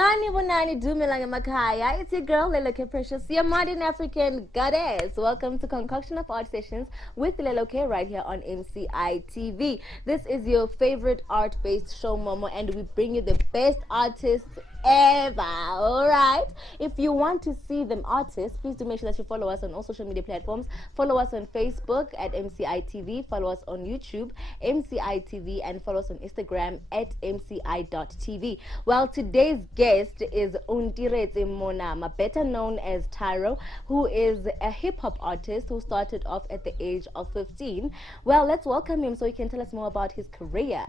Sanibonani Dumelang Makaya. It's your girl Lelo Precious, your modern African goddess. Welcome to Concoction of Art Sessions with Lelo K right here on MCI TV. This is your favorite art-based show, Momo, and we bring you the best artists ever. All right. If you want to see them artists, please do make sure that you follow us on all social media platforms. Follow us on Facebook at MCI TV. Follow us on YouTube, MCI TV, and follow us on Instagram at MCI.tv. Well, today's guest is Untitled Chapter, better known as Tyro, who is a hip-hop artist who started off at the age of 15. Well, let's welcome him so he can tell us more about his career.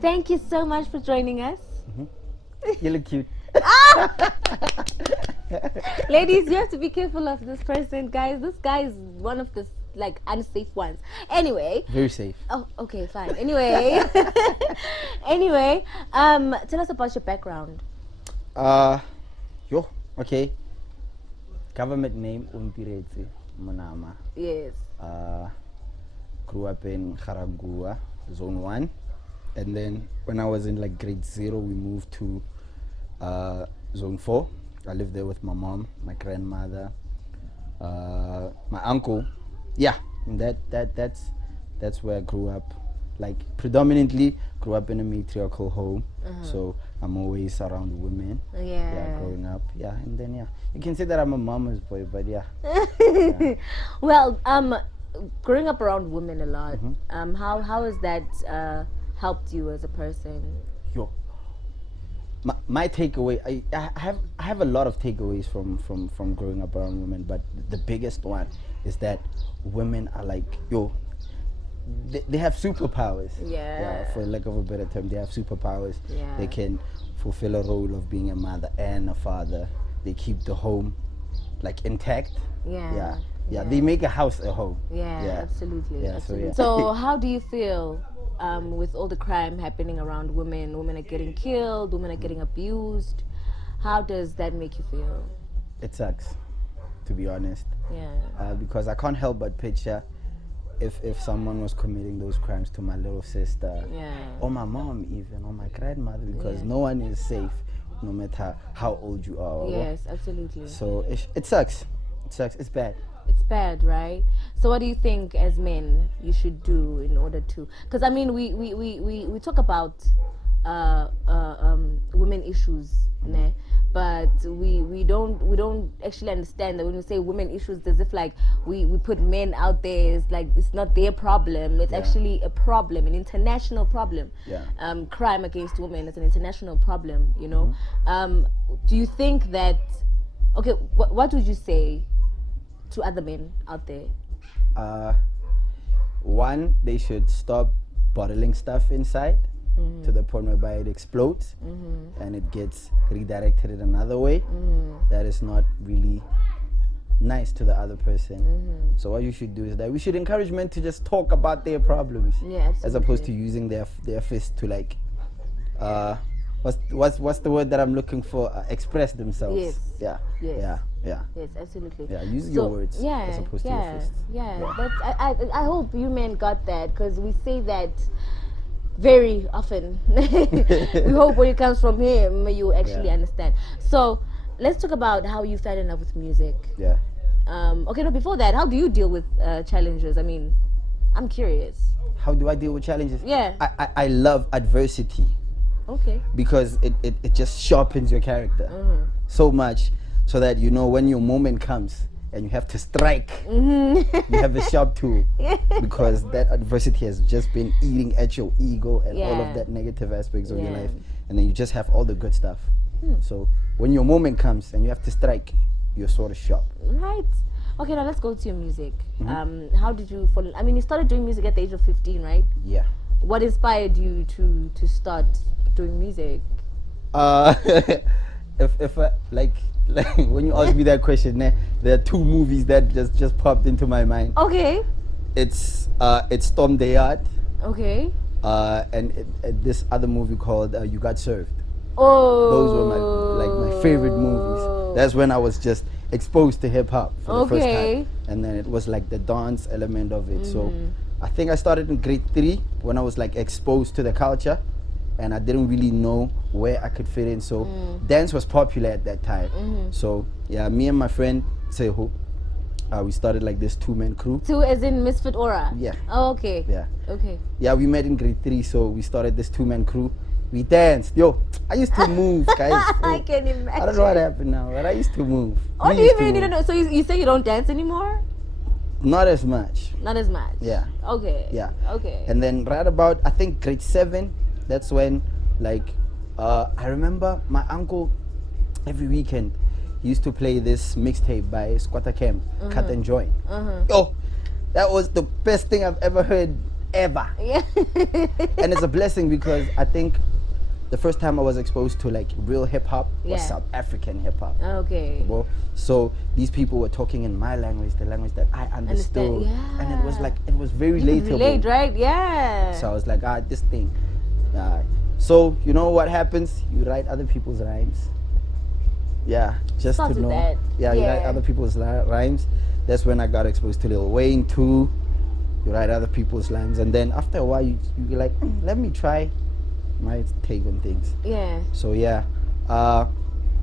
Thank you so much for joining us. You look cute. Ladies, you have to be careful of this person, guys. This guy is one of the unsafe ones. Anyway. Very safe. Oh, okay, fine. Anyway. Anyway, tell us about your background. Okay. Government name Untitled Chapter. Yes. Grew up in Ga-Rankuwa, Zone 1. And then when I was in grade 0, we moved to Zone 4. I lived there with my mom, my grandmother, my uncle. Yeah, and that's where I grew up. Predominantly grew up in a matriarchal home. So I'm always around women. Yeah, growing up. Yeah, and then you can say that I'm a mama's boy, but yeah. Well, growing up around women a lot. How has that helped you as a person? My takeaway, I have a lot of takeaways from growing up around women, but the biggest one is that women are they have superpowers. Yeah, for lack of a better term, they have superpowers. They can fulfill a role of being a mother and a father. They keep the home intact. Yeah, they make a house a home. Absolutely. So how do you feel with all the crime happening around women? Women are getting killed, women are getting abused. How does that make you feel? It sucks, to be honest. Because I can't help but picture if someone was committing those crimes to my little sister, or my mom even, or my grandmother, because no one is safe no matter how old you are. Yes, absolutely. So it sucks. It sucks. It's bad. It's bad, right? So what do you think as men you should do in order to, because I mean we talk about women issues, but we don't actually understand that when we say women issues, as if we put men out there, it's not their problem. It's actually a problem, an international problem. Crime against women is an international problem, you know. Do you think that, okay, what would you say to other men out there? One, they should stop bottling stuff inside to the point whereby it explodes and it gets redirected in another way that is not really nice to the other person. So what you should do is that we should encourage men to just talk about their problems, as opposed to using their fist to what's the word that I'm looking for? Express themselves. Yes, absolutely. Use your words as opposed to your fists. I hope you men got that, because we say that very often. We hope when it comes from him you actually understand. So let's talk about how you fell in love with music. Okay, no, before that, how do you deal with challenges? I mean, I'm curious. How do I deal with challenges? I love adversity. Okay. Because it just sharpens your character so much, so that when your moment comes and you have to strike, you have a sharp tool. Because that adversity has just been eating at your ego and all of that negative aspects of your life, and then you just have all the good stuff. So when your moment comes and you have to strike, you're sort of sharp. Right. Okay, now let's go to your music. How did you fall? I mean, you started doing music at the age of 15, right? Yeah. What inspired you to start doing music? If when you ask me that question, there are two movies that just popped into my mind. Okay. It's Storm the Yard. Okay. And this other movie called You Got Served. Oh. Those were my favorite movies. That's when I was just exposed to hip hop for the first time, and then it was the dance element of it. So I think I started in grade 3 when I was exposed to the culture. and I didn't really know where I could fit in. So dance was popular at that time. So yeah, me and my friend Seho, we started like this 2-man crew. 2 as in Misfit Aura? Yeah. Oh, okay. Yeah. Okay. Yeah, we met in grade 3, so we started this 2-man crew. We danced. Yo, I used to move, guys. I can imagine. I don't know what happened now, but I used to move. Oh, We do you used to really move. don't know? So you say you don't dance anymore? Not as much. Not as much. Yeah. Okay. Yeah. Okay. And then right about, I think, grade 7, that's when, like, I remember my uncle every weekend, he used to play this mixtape by Squatter Camp, Cut and Join. Yo, that was the best thing I've ever heard, ever. Yeah. And it's a blessing because I think the first time I was exposed to like real hip hop was Yeah. South African hip hop. Okay. Bro. So these people were talking in my language, the language that I understood. yeah. And it was like, it was very You could relatable. relate, right? Yeah. So I was like, this thing. So you know what happens? You write other people's rhymes. Yeah, just Starts to with know. that. Yeah, you write Yeah. other people's rhymes. That's when I got exposed to Lil Wayne too. You write other people's rhymes, and then after a while, you like, let me try my take on things. Yeah. So yeah,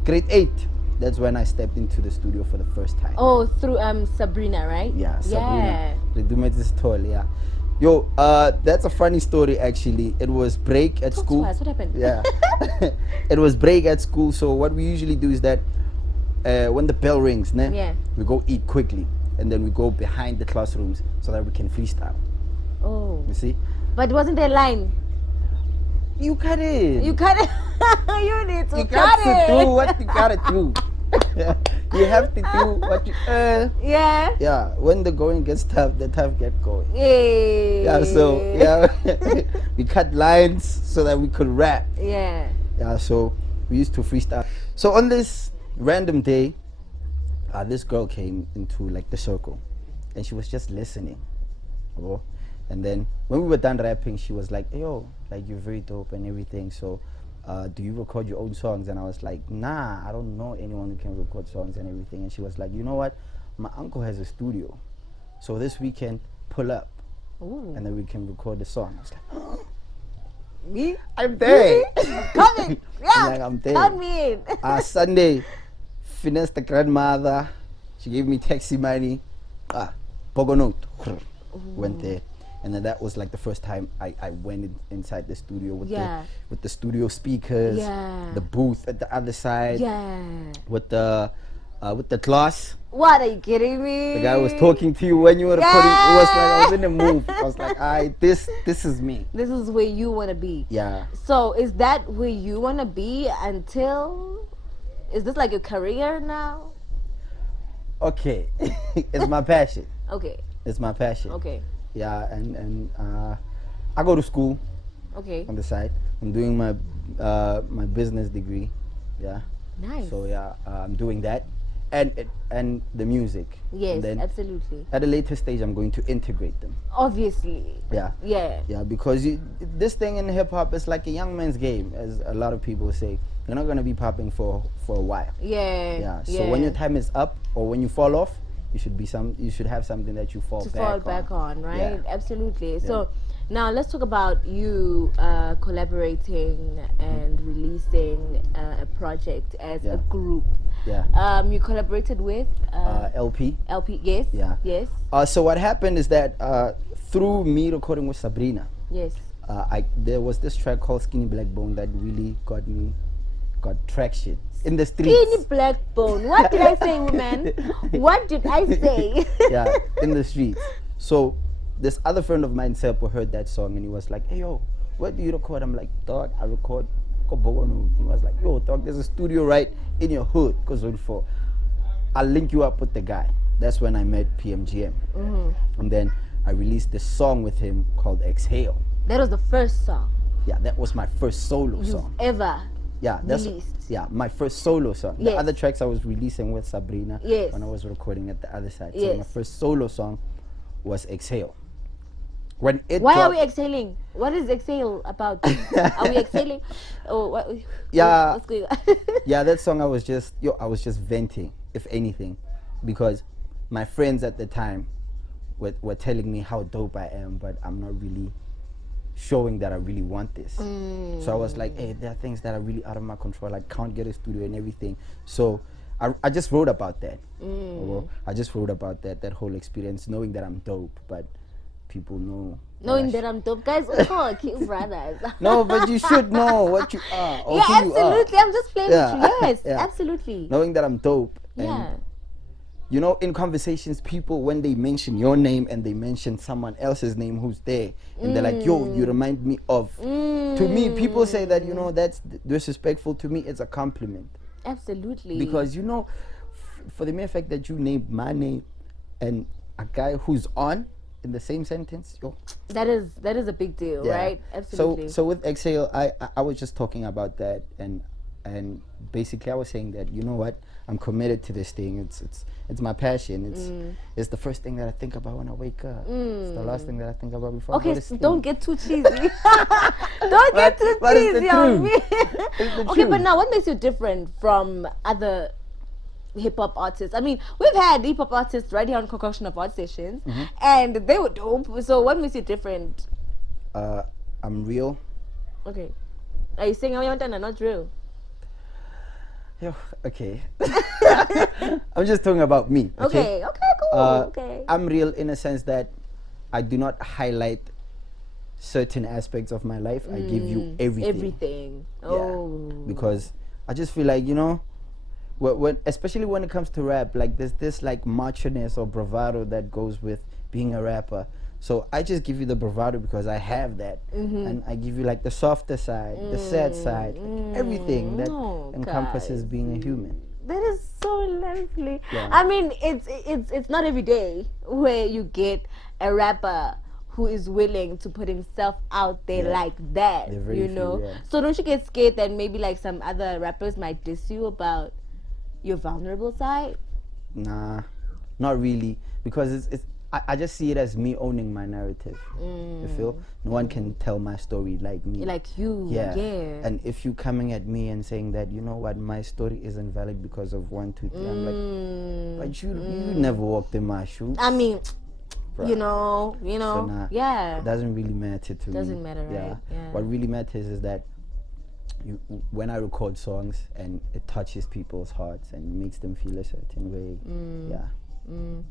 grade 8. That's when I stepped into the studio for the first time. Oh, through Sabrina, right? Yeah, Sabrina. Yeah. Redumetis Toll, yeah. Yo, that's a funny story actually. It was break at Talk school. to us. What happened? Yeah. It was break at school. So what we usually do is that when the bell rings, Yeah. we go eat quickly. And then we go behind the classrooms so that we can freestyle. Oh. You see? But wasn't there a line? You cut it. You cut it. You need to You cut got to it. do what you gotta do. You have to do what you Yeah. yeah, when the going gets tough, the tough get going. Yay. Yeah, so yeah, we cut lines so that we could rap. Yeah. Yeah, so we used to freestyle. So on this random day, this girl came into like the circle, and she was just listening. Oh, and then when we were done rapping, she was like, "Yo, like you're very dope and everything. So, do you record your own songs?" And I was like, "Nah, I don't know anyone who can record songs and everything." And she was like, "You know what? My uncle has a studio, so this weekend pull up, Ooh. and then we can record the song." I was like, Me? "I'm there." Come in. Yeah. Like, I'm there. Come in. Sunday, finessed the grandmother. She gave me taxi money. Pogonote. Went there. And then that was like the first time I went inside the studio with the studio speakers, Yeah. the booth at the other side, Yeah. with the glass. What, are you kidding me? The guy was talking to you when you were recording. It was like I was in the mood. I was like, this is me. This is where you want to be. Yeah. So is that where you want to be until? Is this like your career now? Okay. It's my passion. Okay. It's my passion. Okay. Yeah, and I go to school Okay. on the side. I'm doing my my business degree. Yeah. Nice. So yeah, I'm doing that, and the music. Yes, And then absolutely. at a later stage, I'm going to integrate them. Obviously. Yeah. Yeah. Yeah, because this thing in hip hop is like a young man's game, as a lot of people say. You're not gonna be popping for a while. Yeah. Yeah. So when your time is up, or when you fall off, you should have something that you fall back on. Right? Yeah. Absolutely. So now let's talk about you collaborating and releasing a project as a group. Yeah. You collaborated with LP. LP. Yes. Yeah. Yes. So what happened is that through me recording with Sabrina, Yes. there was this track called Skinny Black Bone that really got traction in the streets. Skinny black bone. What did I say, woman? What did I say? Yeah, in the streets. So this other friend of mine, Sepo, heard that song and he was like, "Hey yo, where do you record?" I'm like, "Dog, I record Kobogono." He was like, "Yo, dog, there's a studio right in your hood, I'll link you up with the guy." That's when I met PMGM. And then I released this song with him called Exhale. That was the first song Yeah, that was my first solo you've song. ever Yeah, that's released. my first solo song. Yes. The other tracks I was releasing with Sabrina Yes. when I was recording at the other side. So Yes. my first solo song was Exhale. When it Why are dropped- we exhaling? What is exhale about? Are we exhaling? Oh, what? Yeah. What's going on? Yeah, that song I was just venting, if anything, because my friends at the time were telling me how dope I am, but I'm not really showing that I really want this. So I was like, hey, there are things that are really out of my control. I can't get a studio and everything. So I just wrote about that. I just wrote about that whole experience, knowing that I'm dope, but people know. Knowing that I'm dope, guys, we're called cute brothers. No, but you should know what you are. Or Yeah, who you are. absolutely. I'm just playing with you. Yes, Yeah. absolutely. Knowing that I'm dope. Yeah. And you know, in conversations, people, when they mention your name and they mention someone else's name who's there, and they're like, yo, you remind me of. To me, people say that, you know, that's disrespectful. To me, it's a compliment. Absolutely. Because, you know, for the mere fact that you named my name and a guy who's on in the same sentence, yo. That is a big deal, right? Absolutely. So with Exhale, I was just talking about that, and basically I was saying that, you know what, I'm committed to this thing. It's my passion. It's the first thing that I think about when I wake up. It's the last thing that I think about before I go to sleep. Don't get too cheesy. Don't get too cheesy on me. Okay, but now what makes you different from other hip-hop artists? I mean, we've had hip-hop artists right here on Concoction of Art Sessions, and they were dope. So what makes you different? I'm real. Okay. Are you saying I'm not real? Yo, okay. I'm just talking about me. Okay, cool. Okay. I'm real in a sense that I do not highlight certain aspects of my life. I give you everything. Everything. Oh. Because I just feel like, you know, when especially when it comes to rap, like there's this like machiness or bravado that goes with being a rapper. So I just give you the bravado because I have that, and I give you like the softer side, the sad side, like everything that encompasses being a human. That is so lovely. Yeah. I mean, it's not every day where you get a rapper who is willing to put himself out there like that, you know. Few, yeah. So don't you get scared that maybe like some other rappers might diss you about your vulnerable side? Nah, not really, because I just see it as me owning my narrative. You feel? No one can tell my story like me. Like you, yeah. And if you coming at me and saying that, you know what, my story isn't valid because of 1, 2, 3, I'm like, but you never walked in my shoes. I mean, bruh. you know, So nah, yeah. it doesn't really matter to me. Doesn't matter, right? Yeah. What really matters is that when I record songs and it touches people's hearts and makes them feel a certain way,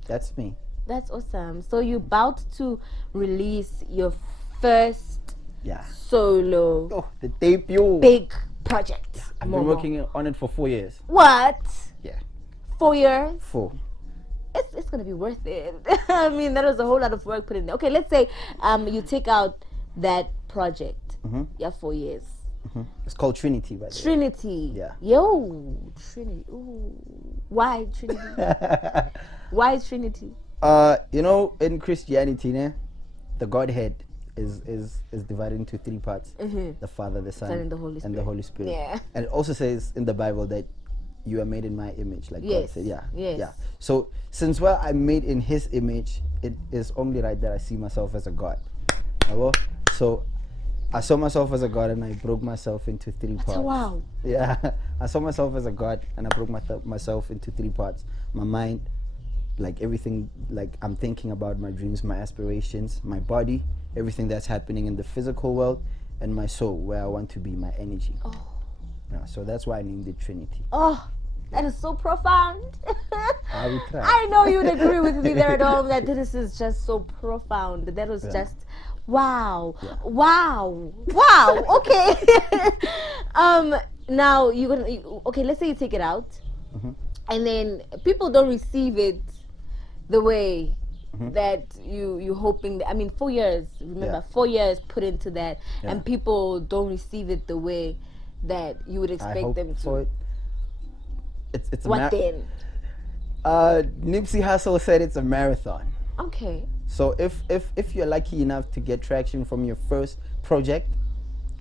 that's me. That's awesome. So you're about to release your first solo the debut big project. I've been working on it for 4 years. What? Yeah. 4 years? 4. It's gonna be worth it. I mean, that was a whole lot of work put in there. Okay, let's say you take out that project. 4 years. It's called Trinity, by the way. Trinity. Yeah. Yo, Trinity. Ooh. Why Trinity? Why Trinity? You know, in Christianity, the Godhead is divided into 3 parts: the Father, the Son, and the Holy Spirit. Yeah. And it also says in the Bible that you are made in my image, like God said. Yeah. Yes. Yeah. So since I'm made in His image, it is only right that I see myself as a God. So I saw myself as a God, and I broke myself into 3 parts. Wow. Yeah. I saw myself as a God, and I broke myself into 3 parts: my mind, like everything, like I'm thinking about my dreams, my aspirations, my body, everything that's happening in the physical world, and my soul, where I want to be, my energy. Yeah, so that's why I named it Trinity. Oh, that is so profound. I will try. I know you'd agree with me there at home that this is just so profound. That was just wow. Yeah. Wow. Okay. Now you're gonna let's say you take it out, and then people don't receive it the way that you hoping. I mean, 4 years. Remember, 4 years put into that, and people don't receive it the way that you would expect them to. For it. It's what then? Nipsey Hussle said it's a marathon. Okay. So if you're lucky enough to get traction from your first project,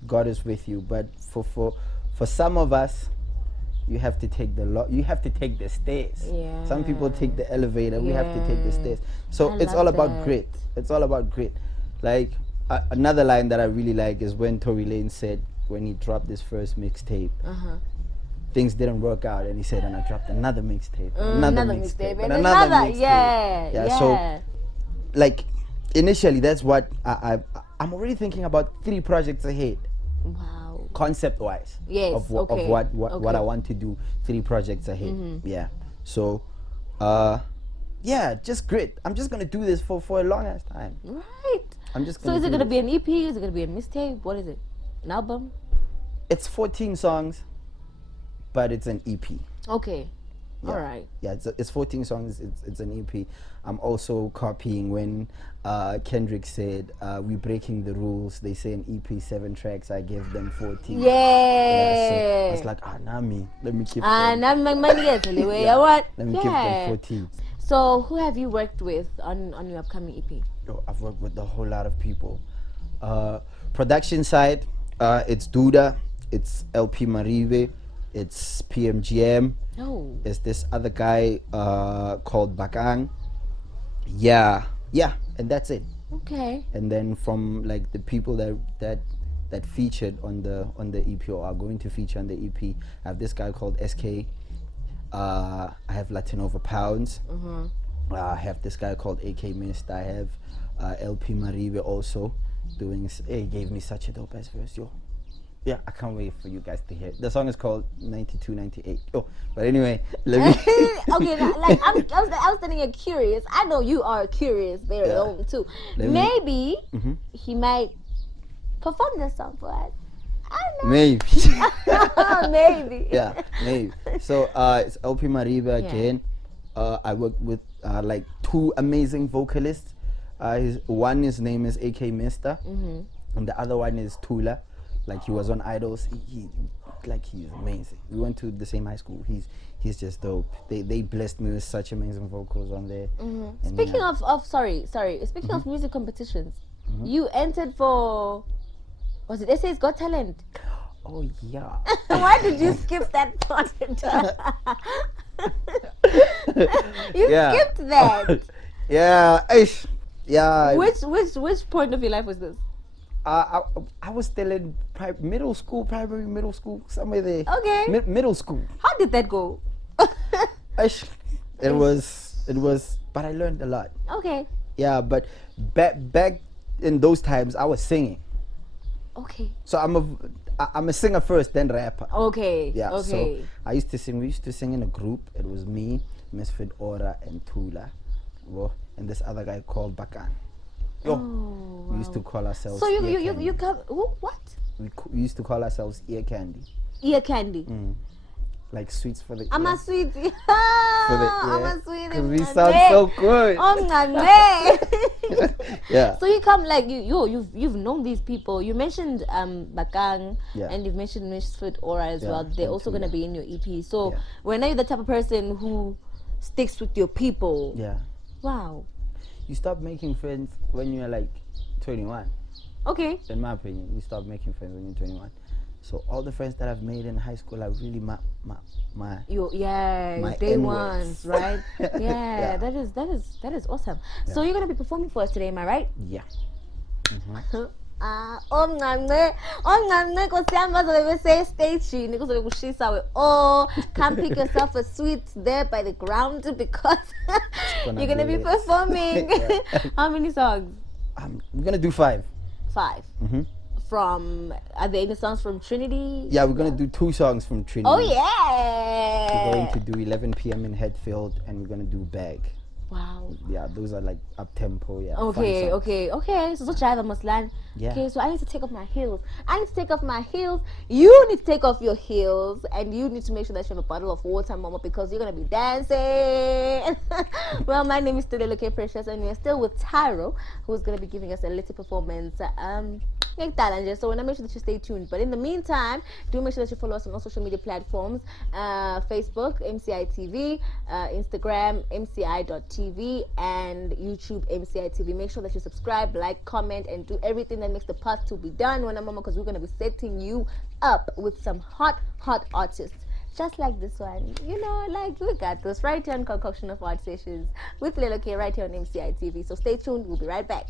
God is with you. But for some of us, you have to take the stairs. Yeah. Some people take the elevator. We have to take the stairs. So it's all about grit. It's all about grit. Like another line that I really like is when Tory Lanez said, when he dropped his first mixtape, things didn't work out, and he said, and I dropped another mixtape, another mixtape, and another mixtape. Yeah. So like initially, that's what I'm already thinking about 3 projects ahead. Wow. Concept wise, Yes, of okay, what okay. I want to do 3 projects ahead. Yeah, so yeah, just grit. I'm just gonna do this for a long ass time. Right. I'm just So gonna is it do gonna this. be an EP? Is it gonna be a mixtape? What is it? An album? It's 14 songs, but it's an EP. Okay. Yeah. All right. Yeah, it's 14 songs. It's an EP. I'm also copying when Kendrick said we're breaking the rules. They say an EP 7 tracks. I gave them 14. Yeah. So I was like, Nami, let me keep them. Let Let me keep them 14. So who have you worked with on your upcoming EP? Yo, I've worked with a whole lot of people. Production side, it's Duda, it's LP Marive, it's PMGM. Oh. There's this other guy called Bakang. Yeah, and that's it. Okay. And then from like the people that featured on the EP or are going to feature on the EP, I have this guy called SK. I have Latinova Pounds. I have this guy called AK Mist. I have LP Marive also doing. He gave me such a dope ass verse, yo. Yeah, I can't wait for you guys to hear it. The song is called 9298. Oh, but anyway, let me. Okay, like I was standing here curious. I know you are curious very own too. Maybe he might perform this song for us. I don't know. Maybe. Maybe. Yeah, maybe. So it's LP Mariba again. I worked with like 2 amazing vocalists. His name is AK Mister, and the other one is Tula. Like he was on Idols. He's amazing. We went to the same high school. He's just dope. They blessed me with such amazing vocals on there. Speaking of sorry. Speaking of music competitions, you entered for, was it SA's Got Talent? Oh yeah. Why did you skip that part? You skipped that. Yeah. Which point of your life was this? I was still in primary, middle school, somewhere there. Okay. Middle school. How did that go? It was, but I learned a lot. Okay. Yeah, but back in those times, I was singing. Okay. So I'm a singer first, then rapper. Okay. Yeah. Okay. So I used to sing. We used to sing in a group. It was me, Misfit Ora, and Tula, and this other guy called Bakan. Yo, we used to call ourselves. So you come what? We used to call ourselves ear candy. Ear candy. Like sweets for the. I'm ear. a sweet. For the ear. I'm a sweet. 'Cause we sound so good. Yeah. So you come like you've known these people. You mentioned Bakang and you've mentioned Misfit Aura as well. They're also gonna be in your EP. So when are you the type of person who sticks with your people? Yeah. Wow. You stop making friends when you're like 21. Okay. In my opinion, you stop making friends when you're 21. So all the friends that I've made in high school are really my my day ones, right? Yeah. That is awesome. So you're gonna be performing for us today, am I right? Yeah. Say stay tuned. Come pick yourself a suite there by the ground because you're gonna be performing. How many songs? We're gonna do 5. 5. From, are there any songs from Trinity? Yeah, we're gonna do 2 songs from Trinity. Oh yeah. We're going to do 11 p.m. in Hetfield, and we're gonna do Bag. Wow. Yeah, those are like up tempo. Yeah. Okay. So driver must land. Yeah. Okay, so I need to take off my heels. You need to take off your heels, and you need to make sure that you have a bottle of water, Mama, because you're gonna be dancing. Well, my name is Lelo Precious, and we're still with Tyro, who's gonna be giving us a little performance. So when I make sure that you stay tuned. But in the meantime, do make sure that you follow us on all social media platforms: Facebook, MCI TV, Instagram, MCI.tv, and YouTube, MCI TV. Make sure that you subscribe, like, comment, and do everything that makes the path to be done, because we're gonna be setting you up with some hot artists. Just like this one, like we got this right here on Concoction of Art Sessions with Lelo K right here on MCI TV. So stay tuned. We'll be right back.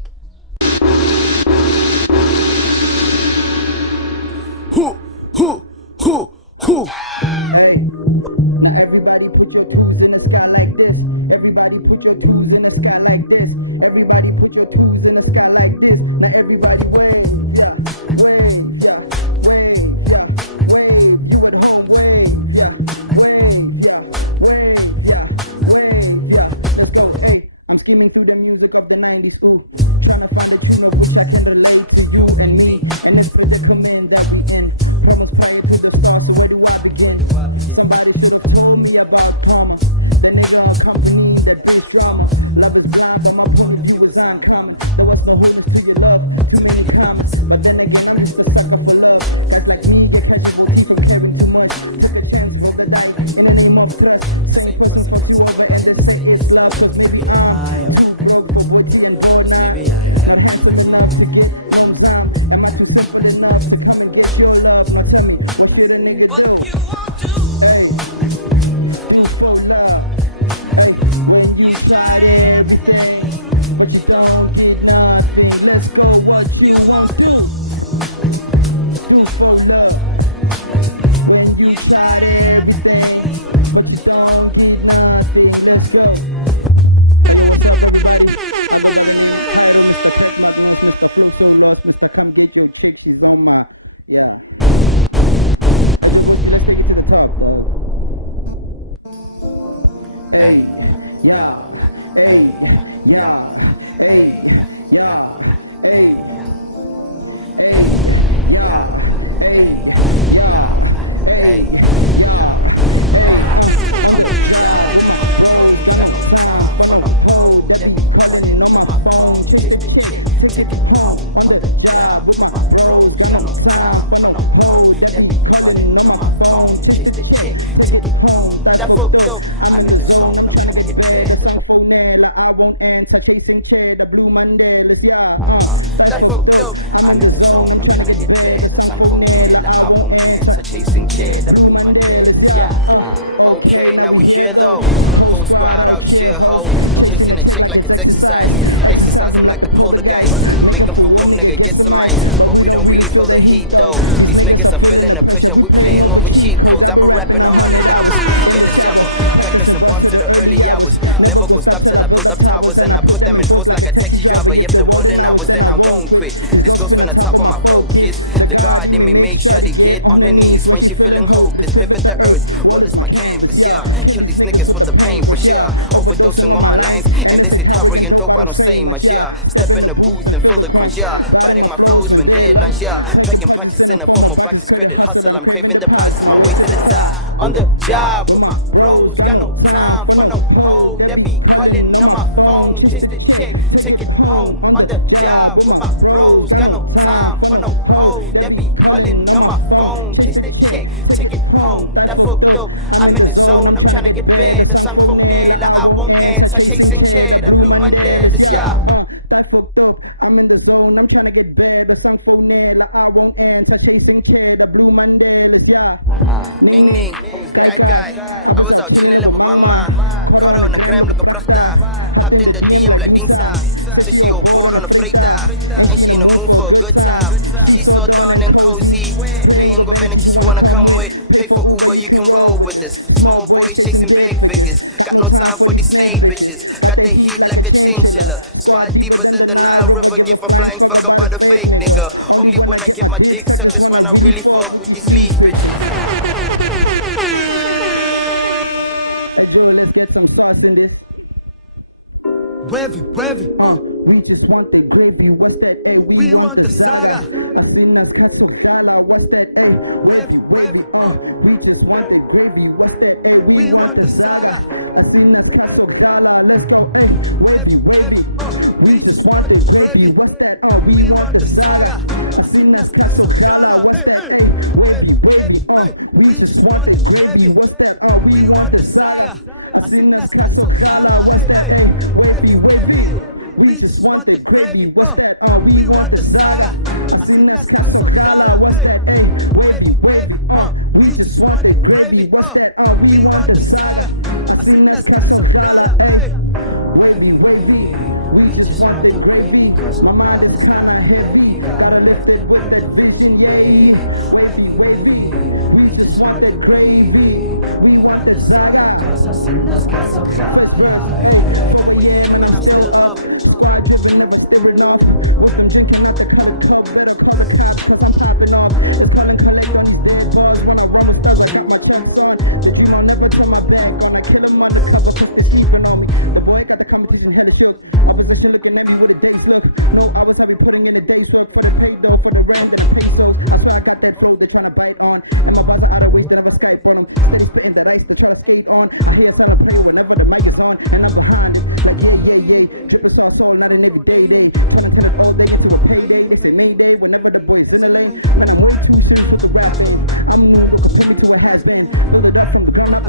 I'm in the zone, I'm tryna get better. Sang from there, like I won't answer. Chasing cheddar, blue Mandelas, yeah. Okay, now we here though. Whole squad out here, ho. Chasing a chick like it's exercise. Exercise them like the poltergeist. Make them feel warm, nigga, get some ice. But we don't really feel the heat though. These niggas are feeling the pressure. We playing over cheat codes. I've been rapping 100 hours in the shower. Practicing bars to the early hours. Never go stop till I build up towers. And I put them in force like a taxi driver. If the world in hours, then I won't quit. This goes from the top of my focus. The God in me make sure they get on their knees when she feeling hopeless. Pivot the earth, what is my canvas, yeah. Kill these niggas with the paintbrush, yeah. Overdosing on my lines, and they say Tyro and dope, I don't say much, yeah. Step in the booth and feel the crunch, yeah. Biting my flows when dead lunch, yeah. Packing punches in a form of boxes, credit hustle, I'm craving deposits, my way to the top. On the job with my bros, got no time for no hoe. They be calling on my phone, just to check, take it home. On the job with my bros, got no time for no hoe. They be calling on my phone, just to check, take it home. That fucked up, I'm in the zone, I'm tryna get better. Some phone there, like I won't answer. Chasing cheddar, blue Mandelas, yeah. That fucked up, I'm in the zone, I'm tryna get better. Some phone there, like I won't answer. Chasing cheddar, blue Mandelas, yeah. Ning Ning, guy, I was out chilling with Mama. Caught her on the gram like a prachta. Hopped in the DM like Dingsa. Said she all bored on a freighter. And she in the mood for a good time. She's so done and cozy. Playing with energy she wanna come with. Pay for Uber, you can roll with us. Small boys chasing big figures. Got no time for these snake bitches. Got the heat like a chinchilla. Squad deeper than the Nile River. Give a flying fuck about a fake nigga. Only when I get my dick sucked, that's when I really fuck with these leash bitches. Wavy, we want the saga. Wavy, we want the saga. Wavy, we just want the gravy. We want the saga. I seen that's Casagala. Hey. Wavy, we just want the gravy. We want the saga. I seen that's Casagala. Hey. Wavy, we just want the gravy. We want the saga. I seen that's Casagala. Hey. Wavy, we just want the gravy. We want the saga. I seen that's Casagala. Hey. Wavy, we just want the gravy. Cause my mind is kinda heavy. Gotta lift it with the vision, Wavy, we just want the gravy. We want the saga. Cause I seen that's Casagala. I'm with him and I'm still up.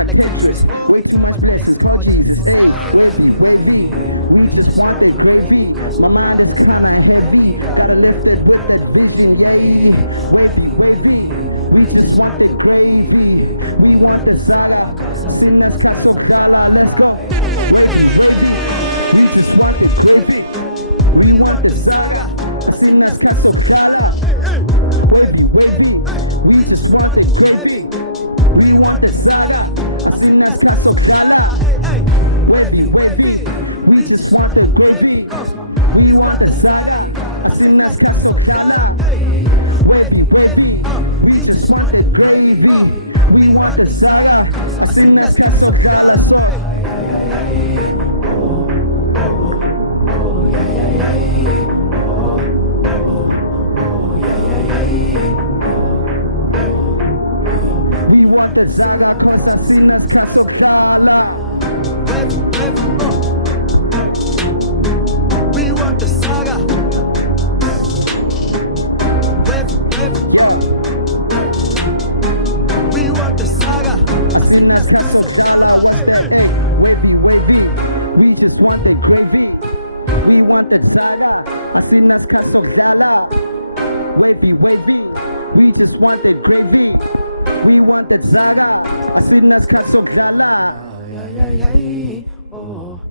Like Tetris, way too much blessings, call Jesus. Wavy, we just want the gravy. Cause my mind is kinda heavy. Gotta lift it with the vision, Wavy, we just want the gravy. We want the saga. Cause I seen that's got some saga. We just want the gravy. We want the saga. I seen that's got some saga. We just want the gravy. We want the saga. I seen that's got some saga. Wavy, we just want the gravy. We want the saga. I seen that's got some saga. Wavy, we just want the gravy. We want the saga. I seen that's got some saga. Wavy, wavy, we want the saga. Wavy, wavy, we want the saga. I seen that piece of color. Hey, hey. Oh.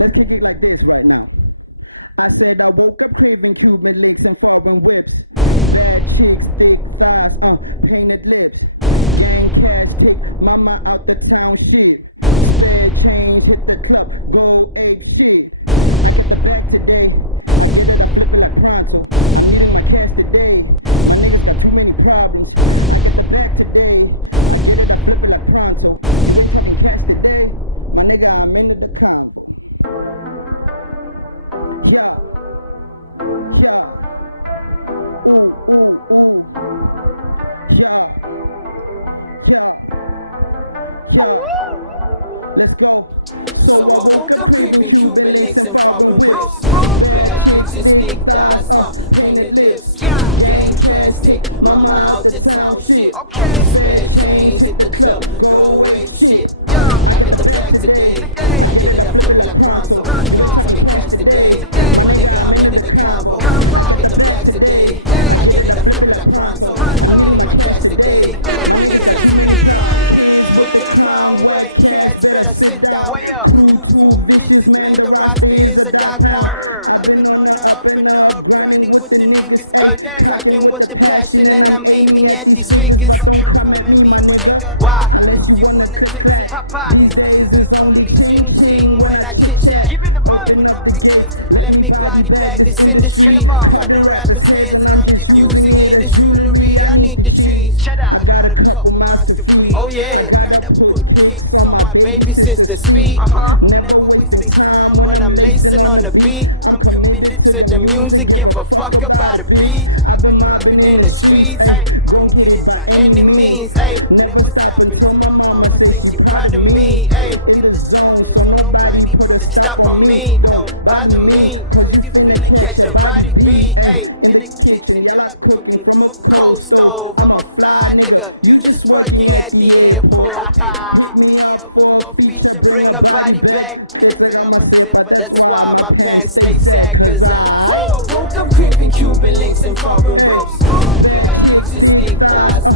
Let's take it like this right now. I said I woke up craving Cuban links and carbon whips. Steak fries, painted lips. Mama out the town shit. Change with the cup, roll egg shit. So I woke up craving Cuban links and carbon whips. Bad bitches, thick thighs, painted lips. Gang castic, mama out the town shit. Spare change, hit the club, go away shit. I get the bag today. I get it, I flip it like pronto. Talking cash today. My nigga, I'm into the combo. I get the bag today. I get it, I flip it like pronto. I'm getting my cash today. My niggas got too many problems. With the crown, white cats better sit down. Way up. Two bitches, man, the roster is a dog pound. I've been on the up and up, grinding with the niggas. Cocking with the passion, and I'm aiming at these figures. Come at me, my nigga. Why? Unless you wanna take that. Papa. These days it's only ching ching when I chit chat. Give it the bud. Open up the gates. Let me body bag this industry. Cut the rappers' heads, and I'm just using it as jewelry. I need the cheese. Shut up. I got a couple miles to free. Oh yeah. I gotta put kicks on my baby sister's feet. Never wasting time when I'm lacing on the beat. I'm committed to the music, give a fuck about a beat. I've been mobbing in the streets, ay. Don't get it by any means, ay. Never stopping till my mama say she proud of me, ay. In the zone, so nobody put a stop on me. Don't bother me, cause you finna catch a body beat, ay. In the kitchen, y'all are cooking from a cold stove. I'm a fly nigga, you just working at the airport. Hit me up for a feature, bring a body back. Listen, I'm a sipper, that's why my pants stay sad. Cause I woke up craving Cuban links and carbon whips. Bad bitches, thick thighs,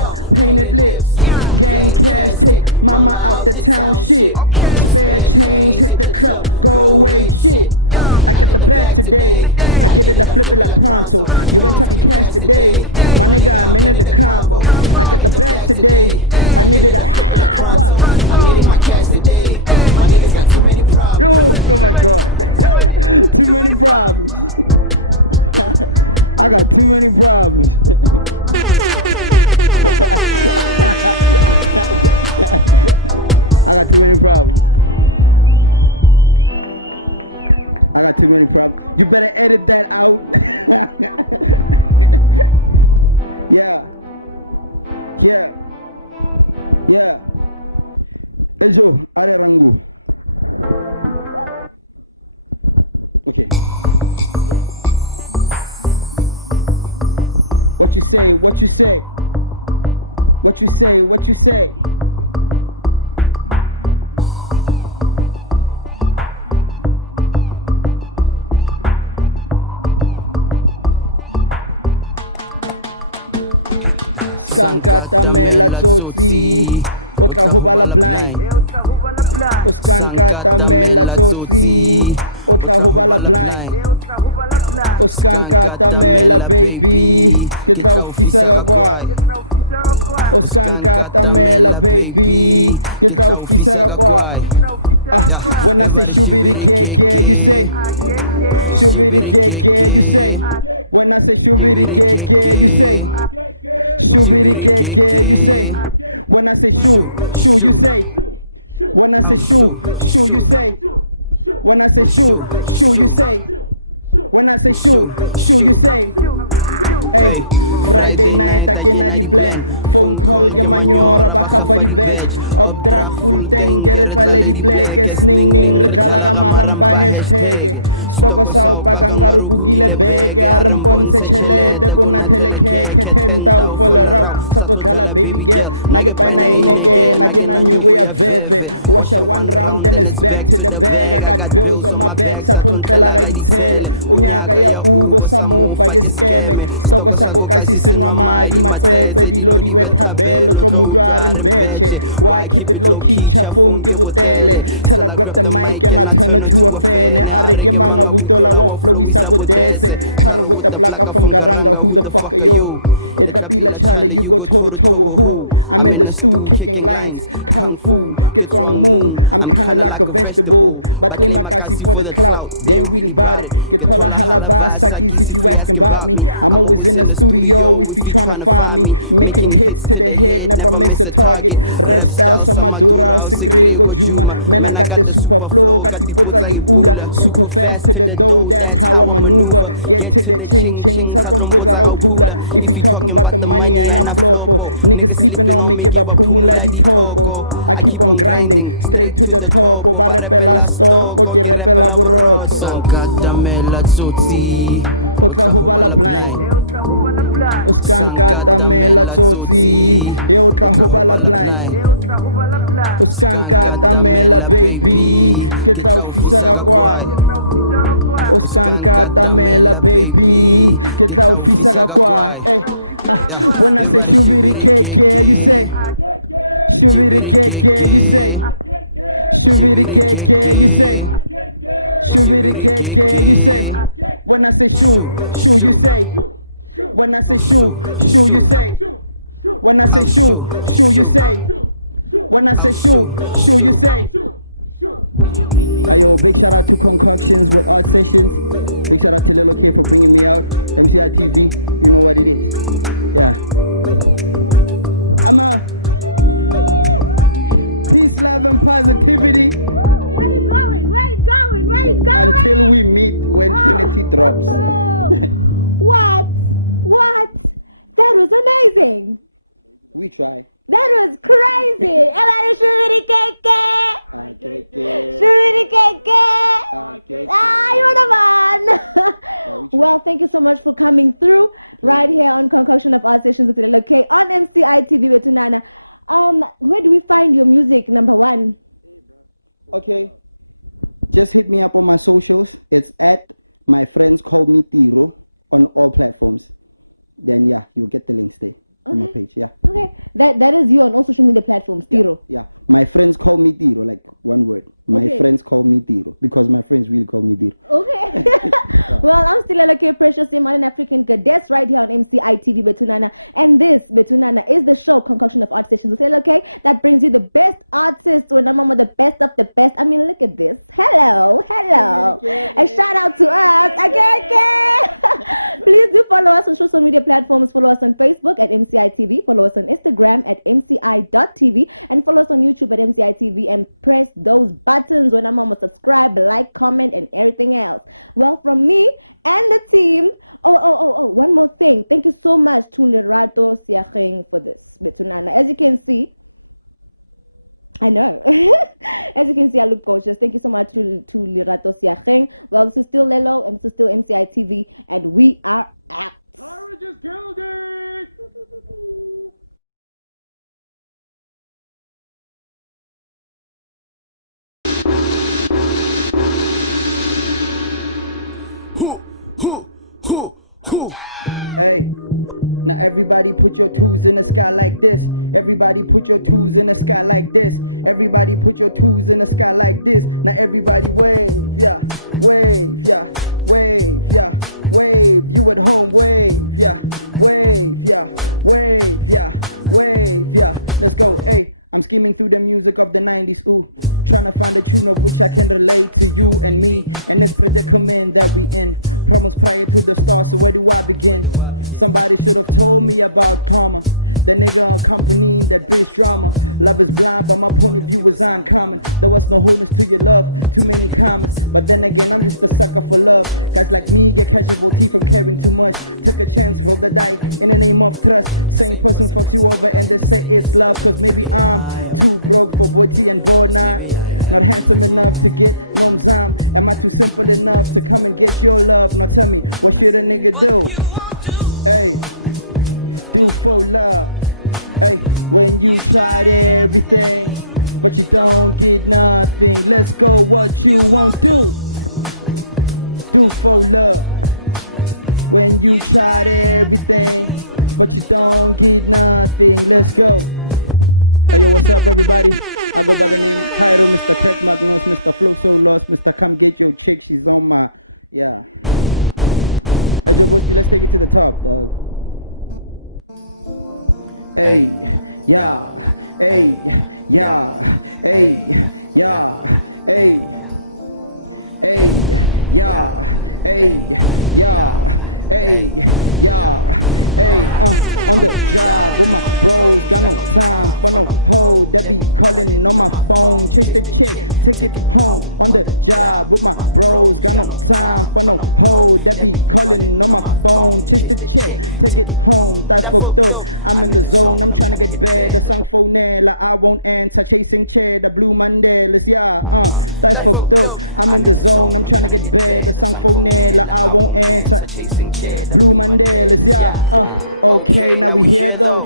painted lips. Gang castic, mama out the town shit. Spare change, hit the club, go away shit. I get the bag today. I get it, I flip it like pronto. Talking cash today. My nigga, I'm into the combo. I get the bag today. I get it, I flip it like pronto. I'm getting my cash today. My niggas got too many problems. Too many problems. Let's go. All right, on Sankatamela tsotsi, o tla ho bala blind. Sankatamela tsotsi, o tla ho bala blind. Skankatamela baby, ke tla o fisa ka kwai. Skankatamela baby, ke tla o fisa ka kwai. Yeah, everybody shibiri keke, shibiri keke, shibiri keke. Shibiri keke, shoot, shoot, oh shoot, shoot, oh shoot, shoot, shoot, shoot. Hey, Friday night I get 90 plan. Phone call small ke manyora ba gafa di badge opdrag full tank re tla le di black ning ning re tla ga marampa hashtag stoko sa o paka ngaru kukile bege a re mbonse chelete go na telekeke 10,000 full around sa tlotla baby girl na ke paina ineke na ke na nyugo ya veve wash a one round then it's back to the bag I got bills on my back sa tlotla ga di tele unyaka ya ubo sa mofa ke scam stoko sa go kasi senwa madi matete di lo di betabelo tlo utlwa re mbeche why keep it low key chafun ke botele till I grab the mic and I turn it to a fan I reke manga butola wa flow is abodese Tyro with the black from Ga-Rankuwa who the fuck are you Etlapila Charlie you go toe to toe with who I'm in the stew kicking lines kung fu get wrong moon I'm kinda like a vegetable but claim I see for the clout they ain't really about it get tola halava sakis if you asking about me I'm always in the studio if you tryna find me making hits to the head never miss a target rap style samadura o segrego juma man I got the super flow got the puts like pula super fast to the dough that's how I maneuver get to the ching ching sa trombotsa ga pula if you talking about the money and I flopo niggas sleeping on me give a pumula di toko I keep on grinding straight to the top of a repela stoko ke repela boroso sankatamela tsotsi o tla ho bala blind sankatamela tsotsi o tla ho bala blind skankatamela baby ke tla o fisa ka kwai skankatamela baby ke tla o fisa ka kwai yeah everybody shibiri keke shibiri keke shibiri keke shibiri keke shoot shoot oh shoot shoot oh shoot shoot oh shoot shoot right here on Concoction of Artists with Lelo K on MCI TV. Where do we find your music, number one? Okay. Just hit me up on my socials. It's at my friends Holy Needle on all platforms. Then yeah, you get the links there. On the page, yeah. That is your also to the platforms, Needle. Yeah. My friends call me Needle, like one word. My friends call me Needle because my friends really call me Needle. Okay. Well, once again, like your precious in South Africa is the guest right here on MCI TV Betunana. And this, Betunana, is the show Concoction of Artists. Okay? That brings you the best artists, remember the best of the best. I mean, look at this. Hello. And shout out to us. You can follow us on social media platforms. Follow us on Facebook at MCI TV. Follow us on Instagram at MCI.tv. And follow us on YouTube at MCI TV. And press those buttons. Remember to subscribe, like, comment, and everything else. Well, for me and the team, one more thing. Thank you so much to Lerato Siakane for this. As you can see, thank you so much to Lerato Siakane. Well, to still Lelo and to still MCI TV, and we are out. Everybody put your toes in the sky like this. Everybody put your toes in the sky like this. Everybody put your toes in the sky like this. Now everybody I'm skimming through the music of the 90s too. Trying to find a tune that can relate to you and me. And this is the coming down again. hey, yeah, hey, yeah, hey, yeah, hey, yeah, hey, that fucked up. I'm in the zone, I'm trying to get better. That fucked up. I'm in the zone, I'm trying to get better. Sang for Nella, I won't answer. Chasing cheddar, blue Mandelas, yeah. Okay, now we here though.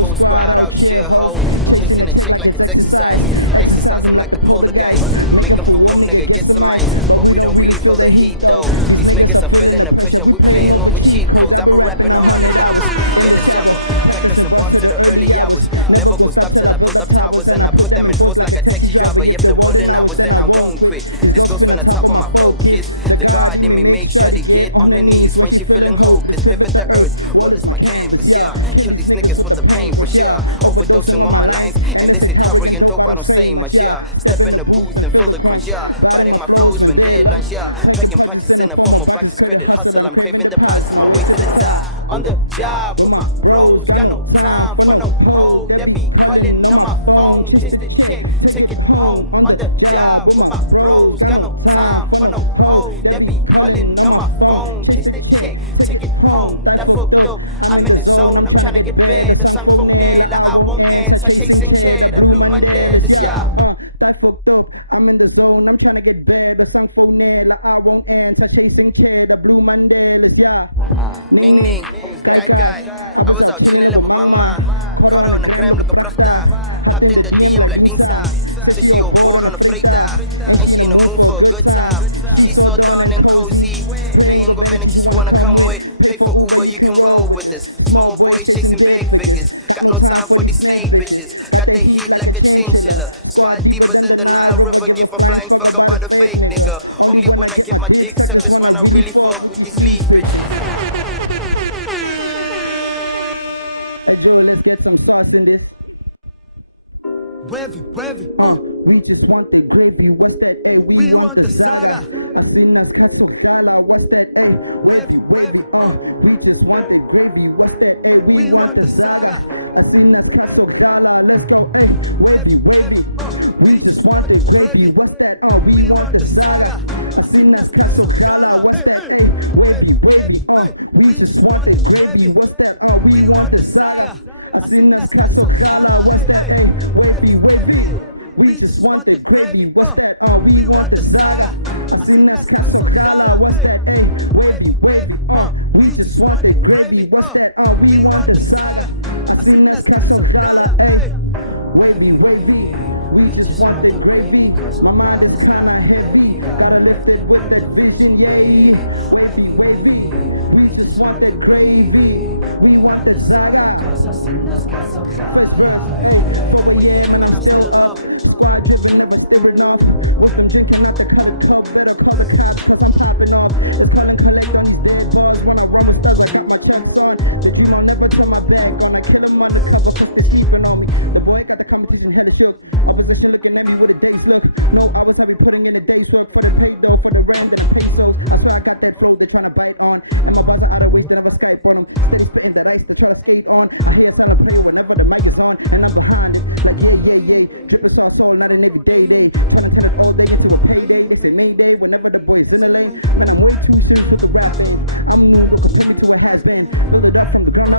Whole squad out here, ho. Chasing a chick like it's exercise. Exercise them like the poltergeist. Make them feel warm, nigga, get some ice. But we don't really feel the heat though. These niggas are feeling the pressure. We playing over cheat codes. I've been rapping 100 hours in the shower. Practicing bars to the early hours. Never go stop till I build up towers. And I put them in force like a taxi driver. If the world in hours, then I won't quit. This goes from the top of my flow, kids. The God in me make sure they get on their knees when she feeling hopeless. Pivot the earth. What is my canvas? Yeah. Kill these niggas with the paintbrush. Yeah. Overdosing on my lines. And they say Tyro'S and dope. I don't say much. Yeah. Step in the booth and feel the crunch. Yeah. Biting my flows when they're lunch. Yeah. Packing punches in a form of boxes. Credit hustle. I'm craving deposits. My way to the top. On the job with my bros. Got no time for no hoe. They be calling on my phone just to check. Take it home. On the job with my bros. Got no time for no hoe. They be calling on my phone just to check. Take it home. That fucked up. I'm in the zone. I'm trying to get better. Sang for Nella, I won't answer. Chasing cheddar, blue Mandelas, yeah. That fucked up. I'm in the zone. I'm trying to get better. Sang for Nella, I won't answer. Chasing cheddar, blue Mandelas, yeah. Ning ning, guy. I was out chilling with Mangma. Caught her on the gram like a prachta. Hopped in the DM like Dingsa. Said she all bored on the freighter. And she in the mood for a good time. She so darn and cozy. Playing with energy she wanna come with. Pay for Uber, you can roll with us. Small boys chasing big figures. Got no time for these snake bitches. Got the heat like a chinchilla. Squad deeper than the Nile River. Give a flying fuck about a fake nigga. Only when I get my dick sucked is when I really fuck with these leash bitches. Wavy, we want the saga. Wavy, we want the saga. Wavy, we just want the gravy. We want the saga. I seen that so gala. Hey. Wavy, we just want the gravy. We want the saga. I seen that so gala. Hey. Wavy, we just want the gravy. We want the saga. I seen that so gala. Hey. Wavy, we just want the gravy. We want the saga. I seen that so gala. Hey. Wavy, we just want the gravy. Cause my mind is kinda heavy. Gotta lift it with the vision, yeah. Wavy, we just want the gravy. We want the saga. Cause I seen that so gala. Oh yeah, man, I'm still up.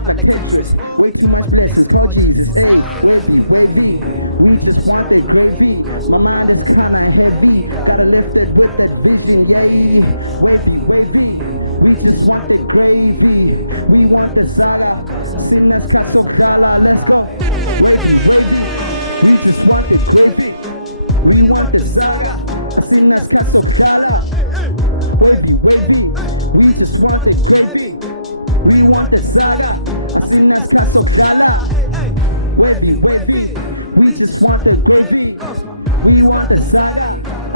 I'm like Tetris, way too much blessings, oh Jesus. We just want the gravy, cause my mind is kinda heavy. Gotta lift it with the vision, yeah. Wavy, we just want the gravy. We want the saga, cause I seen the sky so fly. We just want the gravy. We want the saga. I seen that so gala. Hey. We just want the gravy. We want the saga. I seen that so gala. Hey. Wavy, we just want the gravy. We want the saga.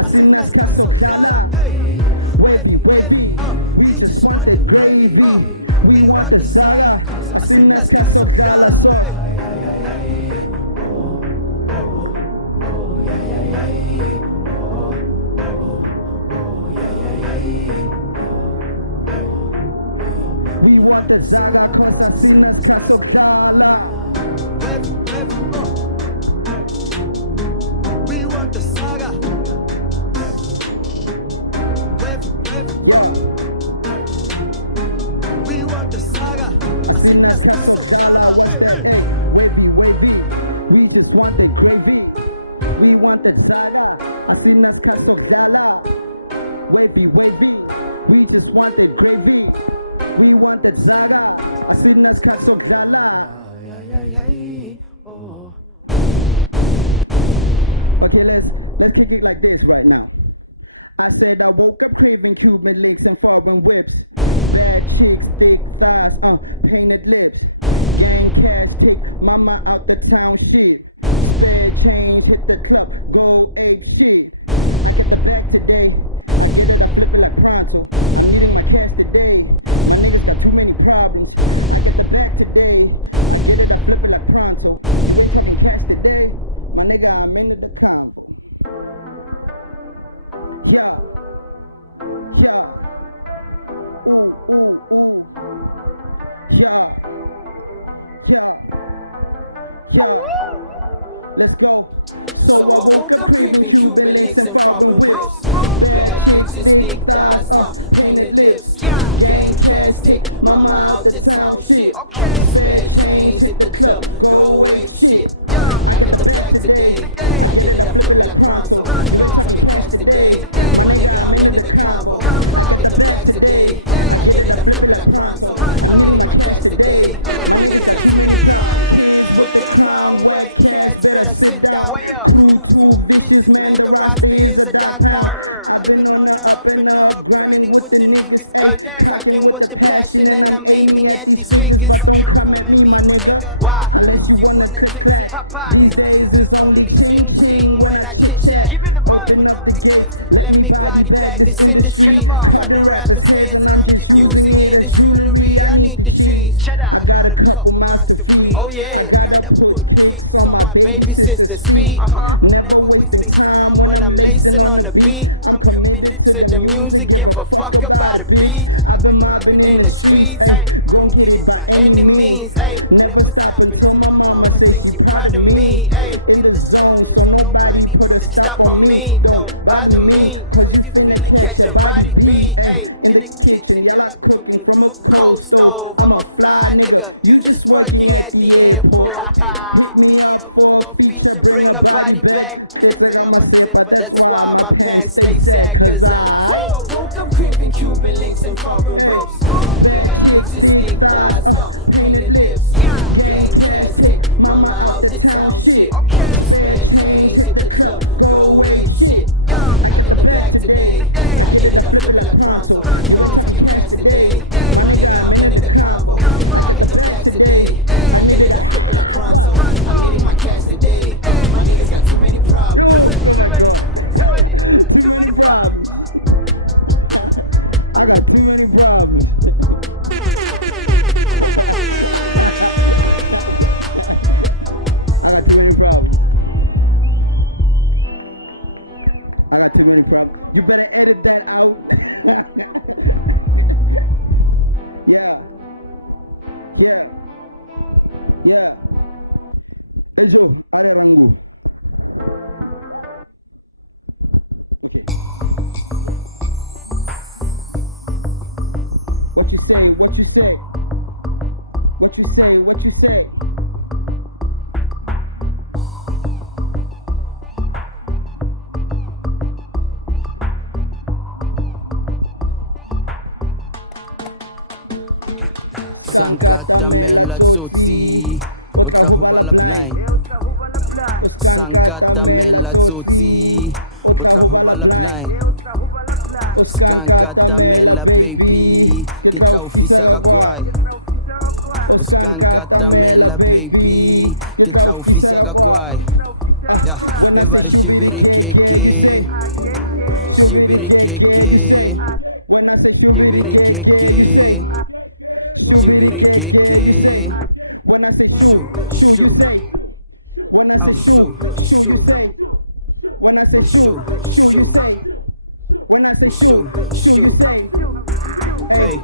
I seen that so gala. Hey. Wavy, we just want the gravy. We want the saga. I seen that so gala. Hey. carbon whips. Fake fellas, painted lips. Kick mama out the town shit. Change hit the club, go ape shit. Today, So I woke up creeping Cuban links and carbon whips. Bad bitches, thick thighs, painted lips. Gang cash, take mama out the town shit. Spare change, hit the club, go ape shit. I get the bag today. I get it, I flip it like pronto. Talking cash today. My nigga, I'm into the combo. I get the bag today. I get it, I flip it like pronto. I'm getting my cash today. My niggas like with the crown, where the cats better sit down. Way up. Man, the roster is a dark cloud. I've been on the up and up, grinding with the niggas, cocking with the passion, and I'm aiming at these fingers. Come at me, my nigga. Why? Unless you wanna take that. These days it's only ching ching when I chit chat. Keep it the fun. Open up the gates, let me body bag this industry. Cut the rappers' heads, and I'm just using it as jewelry. I need the cheese. I got a couple miles to free. Oh yeah, I gotta put kicks on my baby sister's feet. Never wasting time when I'm lacing on the beat. I'm committed to the music, give a fuck about the beat. I've been mobbing in the streets, ay, don't get it by any means, ay. Never stopping till my mama say she proud of me, ay. In the zone, so nobody put a stop on me. Don't bother me, cause you finna catch a body beat, ay. In the kitchen, y'all are cooking from a cold stove. I'm a fly nigga, you just working at the airport, ay. Hit me up for a feature, bring a body back. I'm a sipper, that's why my pants stay sad, cause I woke up creeping Cuban links and carbon whips. Bad bitches, thick thighs, painted lips. Gang cash, take mama out the town shit. Spare change, hit the club, go ape shit. I get the bag today, I get it, I flip it like pronto. Talking cash today, my nigga, I'm into the combo. I get the bag today, I get it, I flip it like pronto. I'm getting my cash today, my niggas got too many problems. Too many problems. Sankatamela tsotsi, o tla ho bala blind. Sankatamela tsotsi, o tla ho bala blind. Skankatamela baby, ke tla o fisa ka kwai. Skankatamela baby, ke tla o fisa ka kwai. Yeah, everybody shibiri keke, shibiri keke, shibiri keke. Shibiri keke, shoo, shoo, oh shoo, shoo, oh shoo, shoo, shoo, shoo. Hey,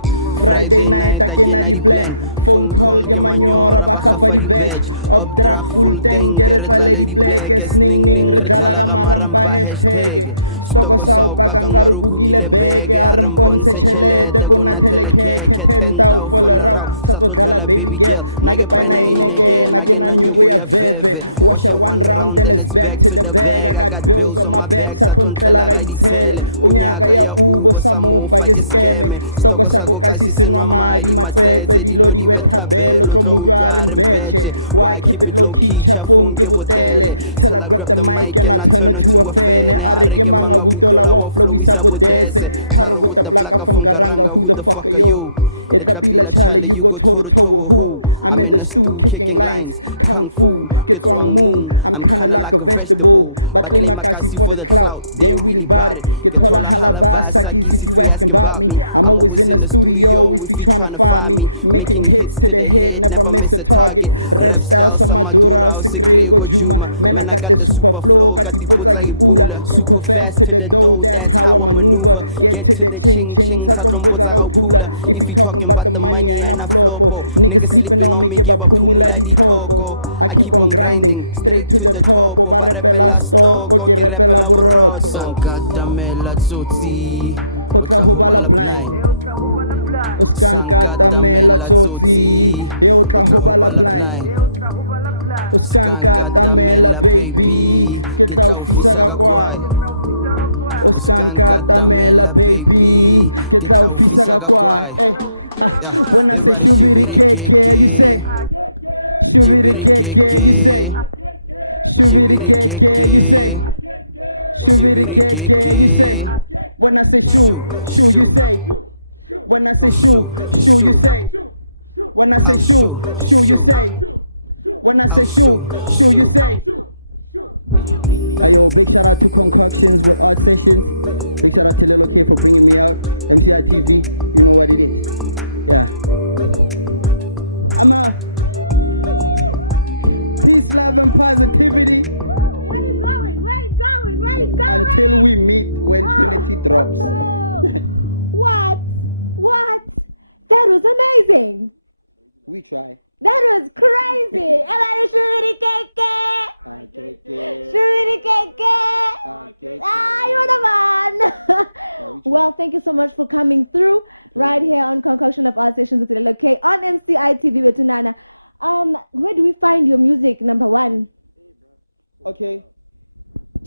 Friday night, I get the plan. Phone call, get my nyora, baga fa die badge. Opdracht full tank, get it lady black. Es ning ning, rithala ga marampa hashtag. Stoko sa upaka ngaru kukile bege. Arambon se chelete, guna telekeke. 10,000 full around, sa totala baby girl. Nage paina inege, nage na nyugo ya veve. Wash ya one round, then it's back to the bag. I got bills on my back, sa tontela ga di tele. Unyaka ya ubo, sa mufa ke skeme. stoko sa go ka se senwa madi matsetse dilo di betabelo tlo utlwa re mbeche why I keep it low key chafung ke botele till I grab the mic and I turn into a fan I reke manga butola wa flow isa bodese Tyro with the black from Ga-Rankuwa who the fuck are you Etlapila Charlie, you go toe to toe with who? I'm in a stew kicking lines, kung fu, get swung moon. I'm kinda like a vegetable, but claim makasi for the clout. They ain't really bout it. Get tola halava sakis if you asking about me. I'm always in the studio if you tryna find me. Making hits to the head, never miss a target. Rap style Samadura or Segrego Juma. Man, I got the super flow, got the puts like Ebola. Super fast to the dough, that's how I maneuver. Get to the ching ching, satromboza pula. If you talking about the money and a flopo, niggas sleeping on me, give a pumula di toko. I keep on grinding, straight to the top. Ba repela stoko, ke repela borroso. Sankatamela tsotsi, otla hoba la blind. Sankatamela tsotsi, otla hoba la blind. Skankatamela baby, ke tla ofisa ka kwai. Skankatamela baby, ke tla ofisa ka kwai. Yeah, everybody shibiri keke, shibiri keke, shibiri keke, shibiri keke. Shoot, shoot, oh shoot, shoot, oh shoot, shoot, oh shoot, shoot. Well, thank you so much for coming through right here on Concoction of Art Sessions with Lelo on MCI TV with Tunana. Where do you find your music, number one? Okay.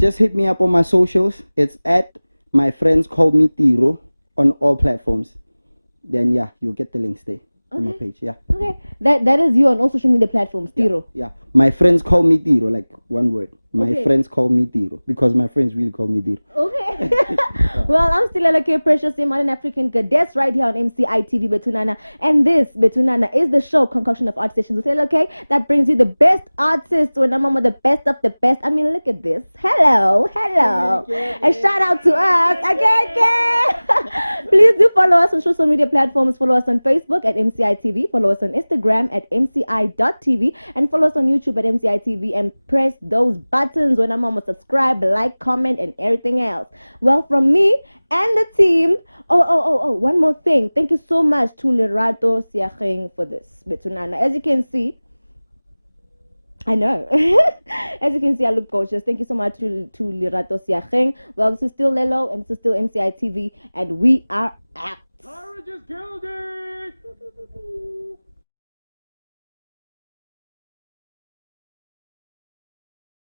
Just hit me up on my socials. It's at my friends call me Lelo on all platforms. Then yeah, you get the link there on the page, yeah. That is you. I'm also giving the platform, Lelo. Yeah. My friends call me Lelo, like one word. My friends call me Lelo because my friends really call me Lelo. Okay. Well, I'm Trinity and Performs in one African, the best right here on MCI TV with Tunana. And this, with Tunana, is the show Concoction of Art Sessions with Lelo that brings you the best artists with the best of the best. I mean, look at this. Hello. And shout out to us. You follow us on social media platforms. Follow us on Facebook at MCI TV. Follow us on Instagram at MCI.TV. And follow us on YouTube at MCI TV. And press those buttons when I'm going to subscribe, like, comment, and everything else. Well, from me and the team, one more thing. Thank you so much to Lerato Siakeng for this. As you can see, I know. As you can see on the posters, thank you so much to Lerato Siakeng. The